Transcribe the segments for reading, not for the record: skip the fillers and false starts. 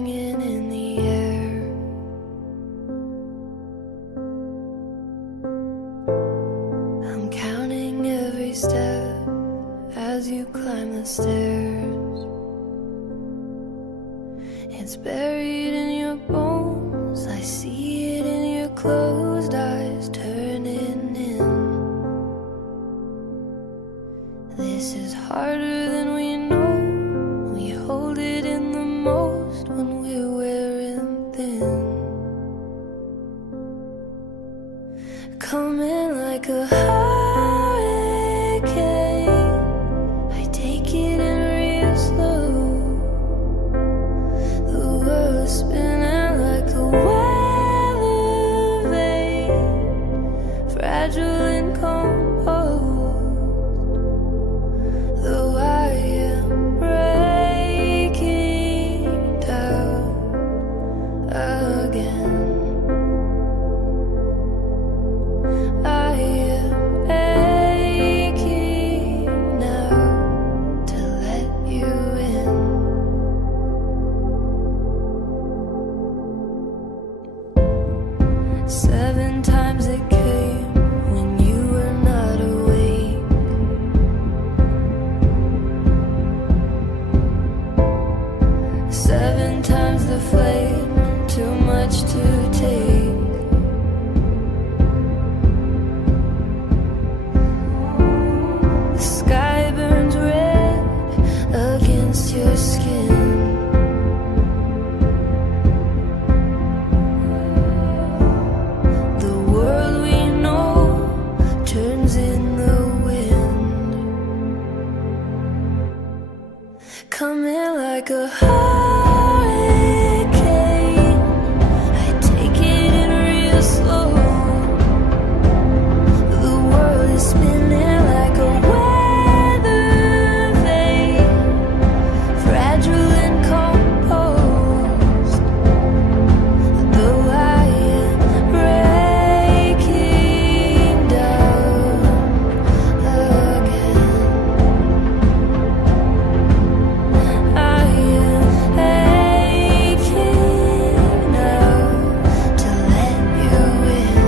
hanging in the air. I'm counting every step as you climb the stairs. It's buried in your bones, I see it in your closed eyes turning in. This is harder than we know, we hold it in the most when we're wearing thin. Coming like a hurricane, I take it in real slow. The world's spinning like a weather vane, fragile and composed. Though I am breaking down again, I am aching now to let you in. 7 times it came when you were not awake. 7 times the flame, too much to take. The sky burns red against your skin. The world we know turns in the wind. Coming like a hurricane, I take it in real slow. The world is spinning like a weather vane, fragile and composed. Though I am breaking down again, I am aching now to let you in.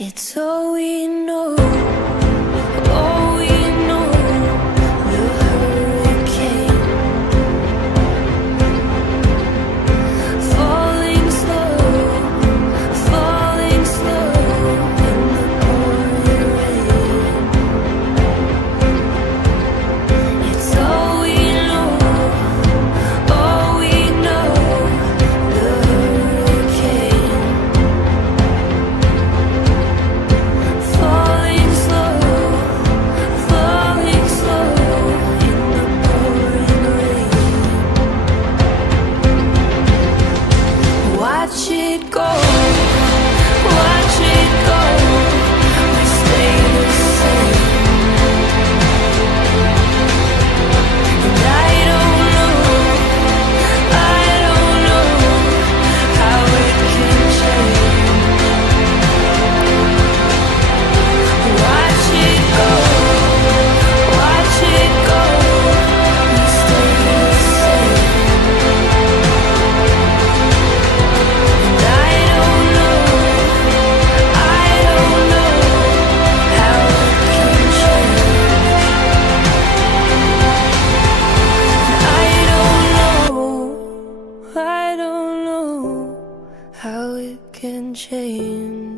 It's all we know, all we know. The hurricane, falling slow in the pouring rain. It's all we know, all we know. The hurricane, falling slow in the pouring rain. Watch it go, watch it go. We stay the same, and I don't know how it can change. Watch it go, watch it go. We stay the same, and I don't know how it can change. I don't know how it can change.